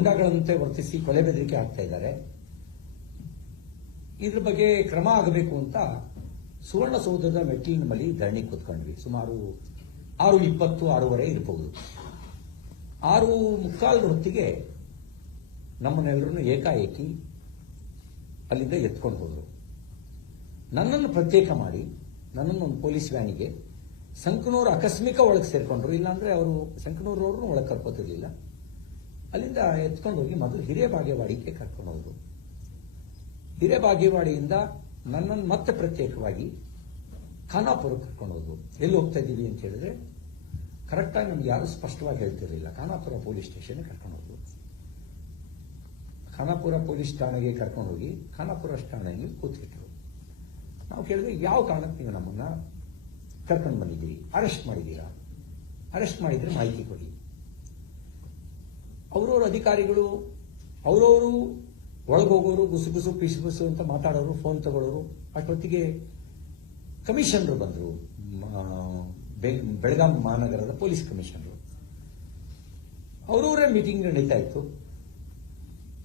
ಗೂಂಡಾಗಳಂತೆ ವರ್ತಿಸಿ ಕೊಲೆ ಬೆದರಿಕೆ ಆಗ್ತಾ ಇದ್ದಾರೆ. ಇದ್ರ ಬಗ್ಗೆ ಕ್ರಮ ಆಗಬೇಕು ಅಂತ ಸುವರ್ಣಸೌಧದ ಮೆಟ್ಟಿಲಿನ ಬಳಿ ಧರಣಿ ಕೂತ್ಕೊಂಡ್ವಿ. ಸುಮಾರು ಆರು ಇಪ್ಪತ್ತು, ಆರೂವರೆ ಇರಬಹುದು ಆರು ಮುಕ್ಕಾಲು ಹೊತ್ತಿಗೆ ನಮ್ಮನೆಲ್ಲರೂ ಏಕಾಏಕಿ ಅಲ್ಲಿಂದ ಎತ್ಕೊಂಡು ಹೋದರು. ನನ್ನನ್ನು ಪ್ರತ್ಯೇಕ ಮಾಡಿ ನನ್ನನ್ನು ಒಂದು ಪೊಲೀಸ್ ವ್ಯಾನಿಗೆ ಸಂಕನೂರು ಆಕಸ್ಮಿಕ ಒಳಗೆ ಸೇರ್ಕೊಂಡ್ರು. ಇಲ್ಲಾಂದ್ರೆ ಅವರು ಸಂಕನೂರವ್ರನ್ನೂ ಒಳಗೆ ಕರ್ಕೋತಿರ್ಲಿಲ್ಲ. ಅಲ್ಲಿಂದ ಎತ್ಕೊಂಡು ಹೋಗಿ ಮೊದಲು ಹಿರೇಬಾಗೇವಾಡಿಗೆ ಕರ್ಕೊಂಡು ಹೋದ್ರು ಹಿರೇಬಾಗೇವಾಡಿಯಿಂದ ನನ್ನನ್ನು ಮತ್ತೆ ಪ್ರತ್ಯೇಕವಾಗಿ ಖಾನಾಪುರಕ್ಕೆ ಕರ್ಕೊಂಡು ಹೋದ್ರು ಎಲ್ಲಿ ಹೋಗ್ತಾ ಇದ್ದೀವಿ ಅಂತ ಹೇಳಿದ್ರೆ ಕರೆಕ್ಟಾಗಿ ನಮ್ಗೆ ಯಾರು ಸ್ಪಷ್ಟವಾಗಿ ಹೇಳ್ತಿರಲಿಲ್ಲ. ಖಾನಾಪುರ ಪೊಲೀಸ್ ಸ್ಟೇಷನ್ಗೆ ಕರ್ಕೊಂಡು ಹೋದ್ರು ಖಾನಾಪುರ ಪೊಲೀಸ್ ಠಾಣೆಗೆ ಕರ್ಕೊಂಡು ಹೋಗಿ ಖಾನಾಪುರ ಠಾಣೆಗೆ ಕೂತ್ಬಿಟ್ರು. ನಾವು ಕೇಳಿದ್ರೆ ಯಾವ ಕಾರಣಕ್ಕೆ ನೀವು ನಮ್ಮನ್ನ ಕರ್ಕೊಂಡು ಬಂದಿದ್ದೀರಿ? ಅರೆಸ್ಟ್ ಮಾಡಿದ್ದೀರಾ? ಅರೆಸ್ಟ್ ಮಾಡಿದ್ರೆ ಮಾಹಿತಿ ಕೊಡಿ. ಅವರವ್ರ ಅಧಿಕಾರಿಗಳು, ಅವರವರು ಒಳಗೋಗೋರು, ಗುಸು ಗುಸು, ಪಿಸು ಗುಸು ಅಂತ ಮಾತಾಡೋರು ಫೋನ್ ತಗೊಳ್ಳೋರು ಅಷ್ಟೊತ್ತಿಗೆ ಕಮಿಷನರು ಬಂದರು. ಬೆಳಗಾಂ ಮಹಾನಗರದ ಪೊಲೀಸ್ ಕಮಿಷನರು. ಅವರವರೇ ಮೀಟಿಂಗ್ ನಡೀತಾ ಇತ್ತು.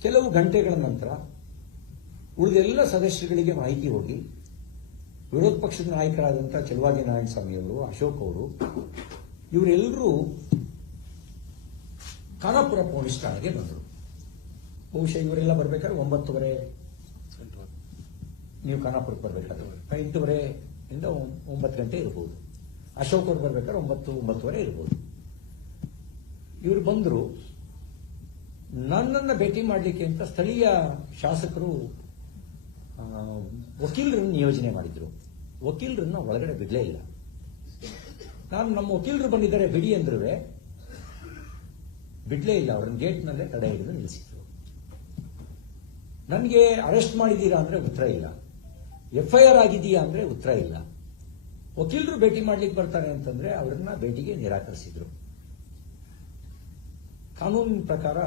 ಕೆಲವು ಗಂಟೆಗಳ ನಂತರ ಉಳಿದೆಲ್ಲ ಸದಸ್ಯರುಗಳಿಗೆ ಮಾಹಿತಿ ಹೋಗಿ, ವಿರೋಧ ಪಕ್ಷದ ನಾಯಕರಾದಂಥ ಚಲುವಾಜಿ ನಾರಾಯಣ ಸ್ವಾಮಿ ಅವರು ಅಶೋಕ್ ಅವರು ಇವರೆಲ್ಲರೂ ಖಾನಾಪುರ ಪೊಲೀಸ್ ಠಾಣೆಗೆ ಬಂದರು. ಬಹುಶಃ ಇವರೆಲ್ಲ ಬರ್ಬೇಕಾದ್ರೆ ಒಂಬತ್ತುವರೆ ನೀವು ಖಾನಾಪುರಕ್ಕೆ ಬರ್ಬೇಕಾದ್ರೆ ಎಂಟೂವರೆ ಇಂದ ಒಂಬತ್ತು ಗಂಟೆ ಇರ್ಬೋದು. ಅಶೋಕ್ ಅವರು ಬರ್ಬೇಕಾದ್ರೆ ಒಂಬತ್ತು, ಒಂಬತ್ತುವರೆ ಇರ್ಬೋದು. ಇವರು ಬಂದರು. ನನ್ನನ್ನು ಭೇಟಿ ಮಾಡಲಿಕ್ಕೆ ಅಂತ ಸ್ಥಳೀಯ ಶಾಸಕರು ವಕೀಲರನ್ನು ನಿಯೋಜನೆ ಮಾಡಿದ್ರು. ವಕೀಲರನ್ನ ಒಳಗಡೆ ಬಿಡಲೇ ಇಲ್ಲ. ನಾನು ನಮ್ಮ ವಕೀಲರು ಬಂದಿದ್ದಾರೆ ಬಿಡಿ ಅಂದ್ರೂ ಬಿಡ್ಲೇ ಇಲ್ಲ, ಅವ್ರನ್ನ ಗೇಟ್ನಲ್ಲೇ ತಡೆ ಹಿಡಿದು ನಿಲ್ಲಿಸಿದ್ರು. ನನಗೆ ಅರೆಸ್ಟ್ ಮಾಡಿದ್ದೀರಾ ಅಂದ್ರೆ ಉತ್ತರ ಇಲ್ಲ. ಎಫ್ ಐ ಆರ್ ಆಗಿದೆಯಾ ಅಂದ್ರೆ ಉತ್ತರ ಇಲ್ಲ. ವಕೀಲರು ಭೇಟಿ ಮಾಡ್ಲಿಕ್ಕೆ ಬರ್ತಾರೆ ಅಂತಂದ್ರೆ ಅವರನ್ನ ಭೇಟಿಗೆ ನಿರಾಕರಿಸಿದ್ರು. ಕಾನೂನಿನ ಪ್ರಕಾರ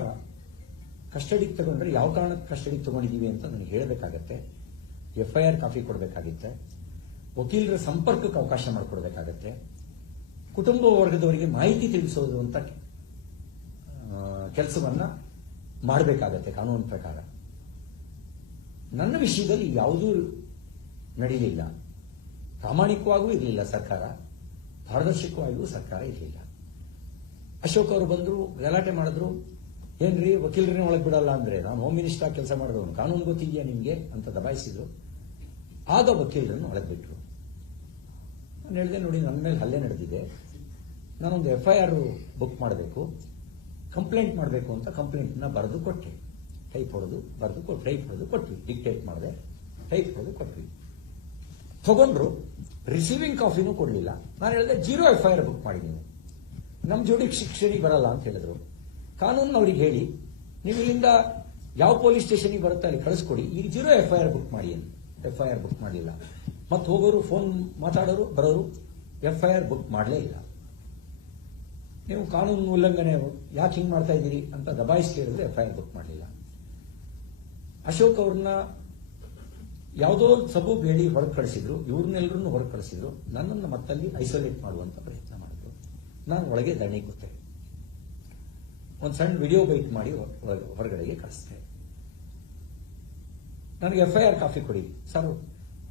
ಕಸ್ಟಡಿಗೆ ತಗೊಂಡ್ರೆ ಯಾವ ಕಾರಣಕ್ಕೆ ಕಸ್ಟಡಿಗೆ ತಗೊಂಡಿದ್ದೀವಿ ಅಂತ ನನಗೆ ಹೇಳಬೇಕಾಗತ್ತೆ. ಎಫ್ಐಆರ್ ಕಾಪಿ ಕೊಡಬೇಕಾಗುತ್ತೆ. ವಕೀಲರ ಸಂಪರ್ಕಕ್ಕೆ ಅವಕಾಶ ಮಾಡಿಕೊಡ್ಬೇಕಾಗತ್ತೆ. ಕುಟುಂಬ ವರ್ಗದವರಿಗೆ ಮಾಹಿತಿ ತಿಳಿಸೋದು ಅಂತ ಕೆಲಸವನ್ನ ಮಾಡಬೇಕಾಗತ್ತೆ, ಕಾನೂನು ಪ್ರಕಾರ. ನನ್ನ ವಿಷಯದಲ್ಲಿ ಯಾವುದೂ ನಡೀಲಿಲ್ಲ ಪ್ರಾಮಾಣಿಕವಾಗೂ ಇರಲಿಲ್ಲ ಸರ್ಕಾರ, ಪಾರದರ್ಶಕವಾಗಿಯೂ ಸರ್ಕಾರ ಇರಲಿಲ್ಲ. ಅಶೋಕ್ ಅವರು ಬಂದರು, ಗಲಾಟೆ ಮಾಡಿದ್ರು, ಏನ್ರಿ ವಕೀಲರನ್ನ ಒಳಗೆ ಬಿಡಲ್ಲ ಅಂದ್ರೆ, ನಾನು ಹೋಮ್ ಮಿನಿಸ್ಟರ್ ಕೆಲಸ ಮಾಡಿದವನು, ಕಾನೂನು ಗೊತ್ತಿದೆಯಾ ನಿಮಗೆ? ಅಂತ ದಬಾಯಿಸಿದ್ರು. ಆಗ ವಕೀಲರನ್ನು ಒಳಗೆ ಬಿಟ್ಟರು ನಾನು ಹೇಳಿದೆ ನೋಡಿ ನನ್ನ ಮೇಲೆ ಹಲ್ಲೆ ನಡೆದಿದೆ. ನಾನೊಂದು ಎಫ್ ಐ ಆರ್ ಬುಕ್ ಮಾಡಬೇಕು. ಕಂಪ್ಲೇಂಟ್ ಮಾಡಬೇಕು ಅಂತ ಕಂಪ್ಲೇಂಟ್ನ ಬರೆದು ಕೊಟ್ಟೆ ಟೈಪ್ ಹೊಡೆದು, ಬರೆದು ಕೊಟ್ಟು ಟೈಪ್ ಹೊಡೆದು ಕೊಟ್ವಿ. ಡಿಕ್ಟೇಟ್ ಮಾಡಿದೆ. ಟೈಪ್ ಹೊಡೆದು ಕೊಟ್ವಿ. ತಗೊಂಡ್ರು ರಿಸೀವಿಂಗ್ ಕಾಫಿನೂ ಕೊಡಲಿಲ್ಲ. ನಾನು ಹೇಳಿದೆ zero F I R book ಮಾಡಿ ನೀವು. ನಮ್ಮ ಜೋಡಿಗೆ ಶಿಕ್ಷಣಿಗೆ ಬರಲ್ಲ ಅಂತ ಹೇಳಿದ್ರು. ಕಾನೂನು ಅವ್ರಿಗೆ ಹೇಳಿ, ನೀವು ಇಲ್ಲಿಂದ ಯಾವ ಪೊಲೀಸ್ ಸ್ಟೇಷನ್ಗೆ ಬರುತ್ತೆ ಅಲ್ಲಿ ಕಳಿಸ್ಕೊಡಿ. ಈಗ zero F I R book ಮಾಡಿ ಅಂತ. ಎಫ್ ಐ ಆರ್ ಬುಕ್ ಮಾಡಲಿಲ್ಲ. ಮತ್ತೆ ಹೋಗೋರು ಫೋನ್ ಮಾತಾಡೋರು, ಬರೋರು ಎಫ್ ಐ ಆರ್ ಬುಕ್ ಮಾಡಲೇ ಇಲ್ಲ. ನೀವು ಕಾನೂನು ಉಲ್ಲಂಘನೆ ಯಾಕೆ ಹಿಂಗೆ ಮಾಡ್ತಾ ಇದ್ದೀರಿ ಅಂತ ದಬಾಯಿಸಿ ಕೇಳಿದ್ರೆ ಎಫ್ ಐ ಆರ್ ಬುಕ್ ಮಾಡಲಿಲ್ಲ. ಅಶೋಕ್ ಅವ್ರನ್ನ ಯಾವುದೋ ಸಬು ಬೇಡಿ ಹೊರಗೆ ಕಳಿಸಿದ್ರು ಇವ್ರನ್ನೆಲ್ಲರನ್ನು ಹೊರಗೆ ಕಳಿಸಿದ್ರು, ನನ್ನನ್ನು ಮತ್ತಲ್ಲಿ ಐಸೋಲೇಟ್ ಮಾಡುವಂತ ಪ್ರಯತ್ನ ಮಾಡಿದ್ರು. ನಾನು ಒಳಗೆ ದಣಿ ಕೂತೆ. ಒಂದು ಸಣ್ಣ ವಿಡಿಯೋ ಬೈಟ್ ಮಾಡಿ ಹೊರಗಡೆಗೆ ಕಳಿಸ್ತೆ ನನಗೆ ಎಫ್ ಐ ಆರ್ ಕಾಫಿ ಕೊಡಿ. ಸರ್,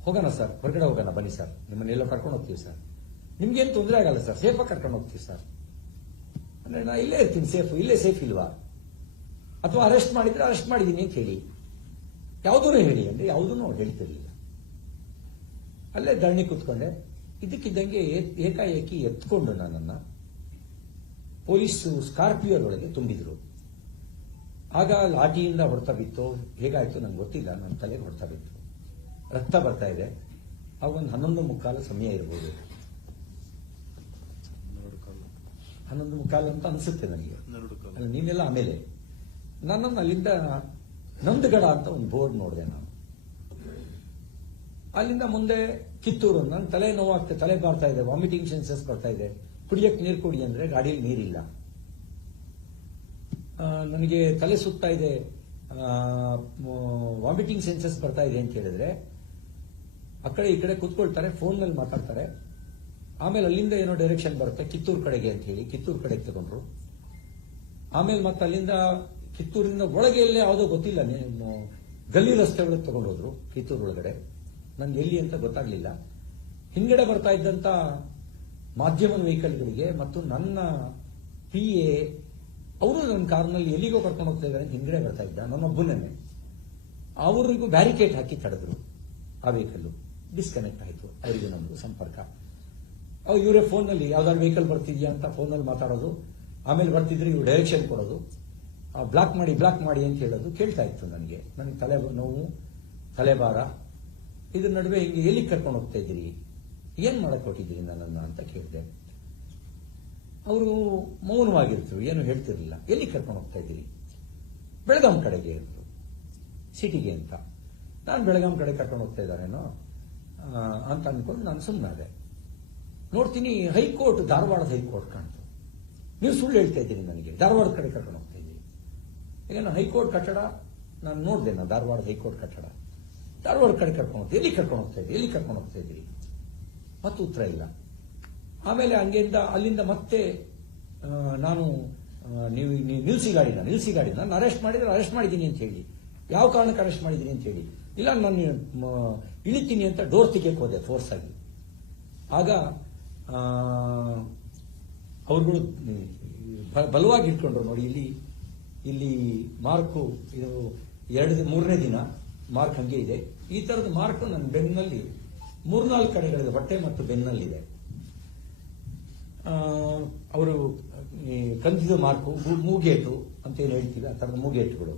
ಹೋಗೋಣ ಸರ್, ಹೊರಗಡೆ ಹೋಗೋಣ, ಬನ್ನಿ ಸರ್. ನಿಮ್ಮನ್ನೆಲ್ಲ ಕರ್ಕೊಂಡು ಹೋಗ್ತೀವಿ ಸರ್. ನಿಮ್ಗೇನು ತೊಂದರೆ ಆಗಲ್ಲ ಸರ್ ಸೇಫಾಗಿ ಕರ್ಕೊಂಡು ಹೋಗ್ತೀವಿ ಸರ್. ಅಂದ್ರೆ ನಾ ಇಲ್ಲೇ ಇರ್ತೀನಿ ಸೇಫ್ ಇಲ್ಲೇ ಸೇಫ್ ಇಲ್ವಾ? ಅಥವಾ ಅರೆಸ್ಟ್ ಮಾಡಿದ್ರೆ ಅರೆಸ್ಟ್ ಮಾಡಿದ್ದೀನಿ ಅಂತ ಹೇಳಿ. ಯಾವುದೂ ಹೇಳಿ, ಅಂದ್ರೆ ಯಾವುದೂ ಹೇಳ್ತಿರ್ಲಿಲ್ಲ. ಅಲ್ಲೇ ಧರಣಿ ಕೂತ್ಕೊಂಡೆ. ಇದಕ್ಕಿದ್ದಂಗೆ ಏಕಾಏಕಿ ಎತ್ಕೊಂಡು ನನ್ನನ್ನು ಪೊಲೀಸು ಸ್ಕಾರ್ಪಿಯೋದೊಳಗೆ ತುಂಬಿದ್ರು. ಆಗ ಲಾಠಿಯಿಂದ ಹೊಡೆತ ಬಿತ್ತು. ಹೇಗಾಯ್ತು ನಂಗೆ ಗೊತ್ತಿಲ್ಲ, ನನ್ನ ತಲೆಗೆ ಹೊಡೆತ ಬಿತ್ತು. ರಕ್ತ ಬರ್ತಾ ಇದೆ. ಆಗ ಒಂದು ಹನ್ನೊಂದು ಮುಕ್ಕಾಲು ಸಮಯ ಇರ್ಬೋದು. ಹನ್ನೊಂದು ಮುಕ್ಕಾಲು ಅಂತ ಅನ್ಸುತ್ತೆ ನನಗೆ. ಅಲ್ಲ ನೀನೆಲ್ಲ ಆಮೇಲೆ. ನನ್ನನ್ನು ಅಲ್ಲಿಂದ ನಂದಗಡ ಅಂತ ಒಂದು ಬೋರ್ಡ್ ನೋಡಿದೆ ನಾನು. ಅಲ್ಲಿಂದ ಮುಂದೆ ಕಿತ್ತೂರು ನನ್ನ ತಲೆ ನೋವಾಗ್ತದೆ ತಲೆ ಬರ್ತಾ ಇದೆ ವಾಮಿಟಿಂಗ್ ಸೆನ್ಸಸ್ ಬರ್ತಾ ಇದೆ. ಕುಡಿಯಕ್ಕೆ ನೀರು ಕೊಡಿ ಅಂದ್ರೆ ಗಾಡಿಯಲ್ಲಿ ನೀರಿಲ್ಲ. ನನಗೆ ತಲೆ ಸುತ್ತಾ ಇದೆ ವಾಮಿಟಿಂಗ್ ಸೆನ್ಸಸ್ ಬರ್ತಾ ಇದೆ ಅಂತ ಹೇಳಿದ್ರೆ ಆ ಕಡೆ ಈ ಕಡೆ ಕೂತ್ಕೊಳ್ತಾರೆ ಫೋನ್ನಲ್ಲಿ ಮಾತಾಡ್ತಾರೆ. ಆಮೇಲೆ ಅಲ್ಲಿಂದ ಏನೋ ಡೈರೆಕ್ಷನ್ ಬರುತ್ತೆ, ಕಿತ್ತೂರು ಕಡೆಗೆ ಅಂತ ಹೇಳಿ, ಕಿತ್ತೂರು ಕಡೆಗೆ ತಗೊಂಡ್ರು. ಆಮೇಲೆ ಮತ್ತೆ ಅಲ್ಲಿಂದ ಕಿತ್ತೂರಿನಿಂದ ಒಳಗೆ ಎಲ್ಲೇ ಯಾವುದೋ ಗೊತ್ತಿಲ್ಲ ಗಲ್ಲಿ ರಸ್ತೆ ಒಳಗೆ ತಗೊಂಡೋದ್ರು, ಕಿತ್ತೂರು ಒಳಗಡೆ. ನನ್ಗೆ ಎಲ್ಲಿ ಅಂತ ಗೊತ್ತಾಗ್ಲಿಲ್ಲ. ಹಿಂಗಡೆ ಬರ್ತಾ ಇದ್ದಂತ ಮಾಧ್ಯಮ ವೆಹಿಕಲ್ಗಳಿಗೆ ಮತ್ತು ನನ್ನ ಪಿ ಎ ಅವರು ನನ್ನ ಕಾರ್ನಲ್ಲಿ ಎಲ್ಲಿಗೋ ಕರ್ಕೊಂಡು ಹೋಗ್ತಾ ಇದ್ದಾರೆ ಹಿಂಗಡೆ ಬರ್ತಾ ಇದ್ದ ನನ್ನೊಬ್ಬನೇ ಅವರಿಗೂ ಬ್ಯಾರಿಕೇಡ್ ಹಾಕಿ ತಡೆದ್ರು ಆ ವೆಹಿಕಲ್ ಡಿಸ್ಕನೆಕ್ಟ್ ಆಯಿತು, ಅವರಿಗೂ ನಮಗೂ ಸಂಪರ್ಕ. ಅವು ಇವರೇ ಫೋನ್ನಲ್ಲಿ ಯಾವ್ದಾದ್ರು ವೆಹಿಕಲ್ ಬರ್ತಿದ್ಯಾ ಅಂತ ಫೋನಲ್ಲಿ ಮಾತಾಡೋದು. ಆಮೇಲೆ ಬರ್ತಿದ್ರೆ ಇವ್ರು ಡೈರೆಕ್ಷನ್ ಕೊಡೋದು. ಬ್ಲಾಕ್ ಮಾಡಿ ಬ್ಲಾಕ್ ಮಾಡಿ ಅಂತ ಹೇಳೋದು ಕೇಳ್ತಾ ಇತ್ತು ನನಗೆ. ನನಗೆ ತಲೆ ನೋವು ತಲೆಭಾರ ಇದ್ರ ನಡುವೆ ಹಿಂಗೆ ಎಲ್ಲಿಗೆ ಕರ್ಕೊಂಡು ಹೋಗ್ತಾ ಇದ್ದೀರಿ? ಏನು ಮಾಡಕ್ ಹೊಟ್ಟಿದ್ದೀರಿ ನನ್ನನ್ನು ಅಂತ ಕೇಳಿದೆ. ಅವರು ಮೌನವಾಗಿರ್ತರು ಏನು ಹೇಳ್ತಿರ್ಲಿಲ್ಲ. ಎಲ್ಲಿ ಕರ್ಕೊಂಡು ಹೋಗ್ತಾ ಇದ್ದೀರಿ? ಬೆಳಗಾಂ ಕಡೆಗೆ ಇದ್ರು ಸಿಟಿಗೆ ಅಂತ. ನಾನು ಬೆಳಗಾಂ ಕಡೆ ಕರ್ಕೊಂಡು ಹೋಗ್ತಾ ಇದ್ದಾರೇನೋ? ಅಂತ ಅಂದ್ಕೊಂಡು ನಾನು ಸುಮ್ಮನಾದೆ ನೋಡ್ತೀನಿ, ಹೈಕೋರ್ಟ್, ಧಾರವಾಡದ ಹೈಕೋರ್ಟ್ ಕಾಣ್ತು. ನೀವು ಸುಳ್ಳು ಹೇಳ್ತಾ ಇದ್ದೀರಿ ನನಗೆ. ಧಾರವಾಡದ ಕಡೆ ಕರ್ಕೊಂಡು ಹೋಗ್ತಾ ಇದ್ದೀರಿ. ಈಗ ಹೈಕೋರ್ಟ್ ಕಟ್ಟಡ? ನಾನು ನೋಡಿದೆ ನಾನು ಧಾರವಾಡದ ಹೈಕೋರ್ಟ್ ಕಟ್ಟಡ. ಧಾರವಾಡ ಕಡೆ ಕರ್ಕೊಂಡು ಹೋಗ್ತೀವಿ ಎಲ್ಲಿ ಕರ್ಕೊಂಡು ಹೋಗ್ತಾ ಇದ್ದೀರಿ? ಎಲ್ಲಿ ಕರ್ಕೊಂಡು ಹೋಗ್ತಾ ಇದ್ದೀರಿ? ಮತ್ತು ಉತ್ತರ ಇಲ್ಲ. ಆಮೇಲೆ ಹಂಗೆಯಿಂದ ಅಲ್ಲಿಂದ ಮತ್ತೆ ನಾನು ನೀವು ನಿಲ್ಸಿ ಗಾಡಿನ ನಿಲ್ಸಿ ಗಾಡಿನ ನಾನು ಅರೆಸ್ಟ್ ಮಾಡಿದ್ರೆ ಅರೆಸ್ಟ್ ಮಾಡಿದ್ದೀನಿ ಅಂತ ಹೇಳಿ. ಯಾವ ಕಾರಣಕ್ಕೆ ಅರೆಸ್ಟ್ ಮಾಡಿದ್ದೀನಿ ಅಂತ ಹೇಳಿ. ಇಲ್ಲ, ನಾನು ಇಳಿತೀನಿ ಅಂತ ಡೋರ್ ತೆಗಿಯಕ್ಕೆ ಹೋದೆ ಫೋರ್ಸ್ ಆಗಿ. ಆಗ ಅವ್ರುಗಳು ಬಲವಾಗಿ ಇಟ್ಕೊಂಡ್ರು ನೋಡಿ, ಇಲ್ಲಿ ಇಲ್ಲಿ ಮಾರ್ಕು, ಇದು ಎರಡು, ಮೂರನೇ ದಿನ ಮಾರ್ಕ್ ಹಂಗೆ ಇದೆ. ಈ ತರದ ಮಾರ್ಕ್ ನನ್ನ ಬೆನ್ನಲ್ಲಿ, ಮೂರ್ನಾಲ್ಕು ಕಡೆಗಳಿದೆ ಹೊಟ್ಟೆ ಮತ್ತು ಬೆನ್ನಲ್ಲಿದೆ. ಅವರು ಕಂದಿದ ಮಾರ್ಕು ಮೂಗೇಟು ಅಂತ ಏನು ಹೇಳ್ತೀವಿ, ಆ ಥರದ ಮೂಗೇಟುಗಳು.